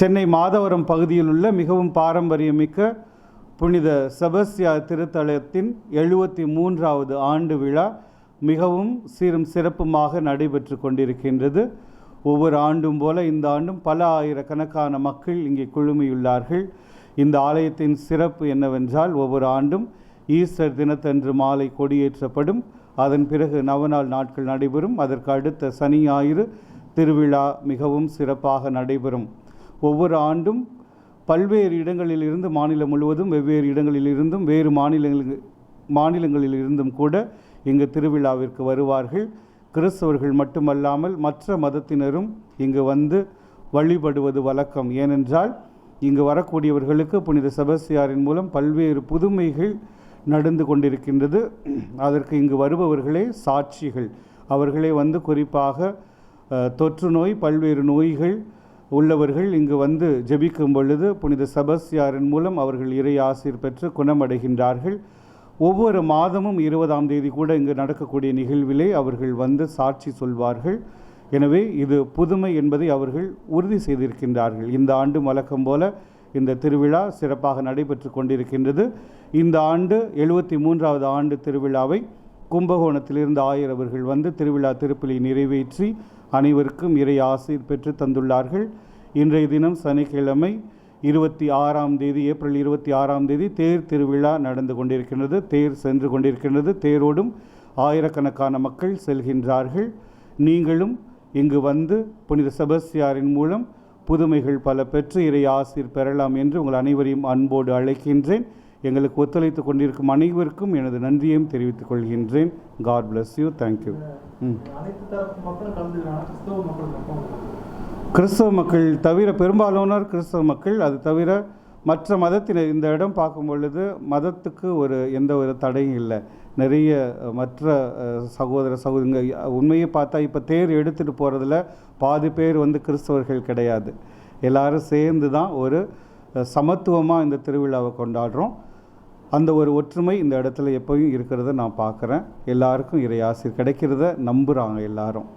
சென்னை மாதவரம் பகுதியில் உள்ள மிகவும் பாரம்பரியமிக்க புனித செபஸ்தியார் திருத்தலத்தின் 73வது ஆண்டு விழா மிகவும் சீரும் சிறப்புமாக நடைபெற்று கொண்டிருக்கின்றது. ஒவ்வொரு ஆண்டும் போல இந்த ஆண்டும் பல ஆயிரக்கணக்கான மக்கள் இங்கே குழுமியுள்ளார்கள். இந்த ஆலயத்தின் சிறப்பு என்னவென்றால், ஒவ்வொரு ஆண்டும் ஈஸ்டர் தினத்தன்று மாலை கொடியேற்றப்படும். அதன் பிறகு நவநாள் நாட்கள் நடைபெறும். அதற்கு அடுத்த சனி ஞாயிறு திருவிழா மிகவும் சிறப்பாக நடைபெறும். ஒவ்வொரு ஆண்டும் பல்வேறு இடங்களிலிருந்து, மாநிலம் முழுவதும் வெவ்வேறு இடங்களிலிருந்தும் வேறு மாநிலங்களிலிருந்தும் கூட இங்கு திருவிழாவிற்கு வருவார்கள். கிறிஸ்தவர்கள் மட்டுமல்லாமல் மற்ற மதத்தினரும் இங்கு வந்து வழிபடுவது வழக்கம். ஏனென்றால் இங்கு வரக்கூடியவர்களுக்கு புனித செபஸ்தியாரின் மூலம் பல்வேறு புதுமைகள் நடந்து கொண்டிருக்கின்றது. அதற்கு இங்கு வருபவர்களே சாட்சிகள். அவர்களே வந்து குறிப்பாக தொற்று நோய், பல்வேறு நோய்கள் உள்ளவர்கள் இங்கு வந்து ஜெபிக்கும் பொழுது புனித செபஸ்தியாரின் மூலம் அவர்கள் இறை ஆசீர் பெற்று குணமடைகின்றார்கள். ஒவ்வொரு மாதமும் 20ஆம் தேதி கூட இங்கு நடக்கக்கூடிய நிகழ்விலே அவர்கள் வந்து சாட்சி சொல்வார்கள். எனவே இது புதுமை என்பதை அவர்கள் உறுதி செய்திருக்கின்றார்கள். இந்த ஆண்டு வழக்கம் போல இந்த திருவிழா சிறப்பாக நடைபெற்று கொண்டிருக்கின்றது. இந்த ஆண்டு 73வது ஆண்டு திருவிழாவை கும்பகோணத்திலிருந்து ஆயர் அவர்கள் வந்து திருவிழா திருப்பலி நிறைவேற்றி அனைவருக்கும் இறை ஆசீர் பெற்று தந்துள்ளார்கள். இன்றைய தினம் சனிக்கிழமை 26ஆம் தேதி, ஏப்ரல் 26ஆம் தேதி தேர் திருவிழா நடந்து கொண்டிருக்கின்றது. தேர் சென்று கொண்டிருக்கின்றது. தேரோடும் ஆயிரக்கணக்கான மக்கள் செல்கின்றார்கள். நீங்களும் இங்கு வந்து புனித செபஸ்தியாரின் மூலம் புதுமைகள் பல பெற்று இறை ஆசீர் பெறலாம் என்று உங்கள் அனைவரையும் அன்போடு அழைக்கின்றேன். எங்களுக்கு ஒத்துழைத்து கொண்டிருக்கும் அனைவருக்கும் எனது நன்றியையும் தெரிவித்துக் கொள்கின்றேன். God bless you. தேங்க்யூ. கிறிஸ்தவ மக்கள் தவிர, பெரும்பாலானோர் கிறிஸ்தவ மக்கள். அது தவிர மற்ற மதத்தினர் இந்த இடம் பார்க்கும் பொழுது மதத்துக்கு எந்த ஒரு தடையும் இல்லை. நிறைய மற்ற சகோதரிங்க உண்மையை பார்த்தா இப்போ தேர் எடுத்துகிட்டு போகிறதுல பாதி பேர் வந்து கிறிஸ்தவர்கள் கிடையாது. எல்லாரும் சேர்ந்து தான் ஒரு சமத்துவமாக இந்த திருவிழாவை கொண்டாடுறோம். அந்த ஒரு ஒற்றுமை இந்த இடத்துல எப்போயும் இருக்கிறத நான் பார்க்குறேன். எல்லாருக்கும் இறை ஆசீர் கிடைக்கிறத நம்புகிறாங்க எல்லாரும்.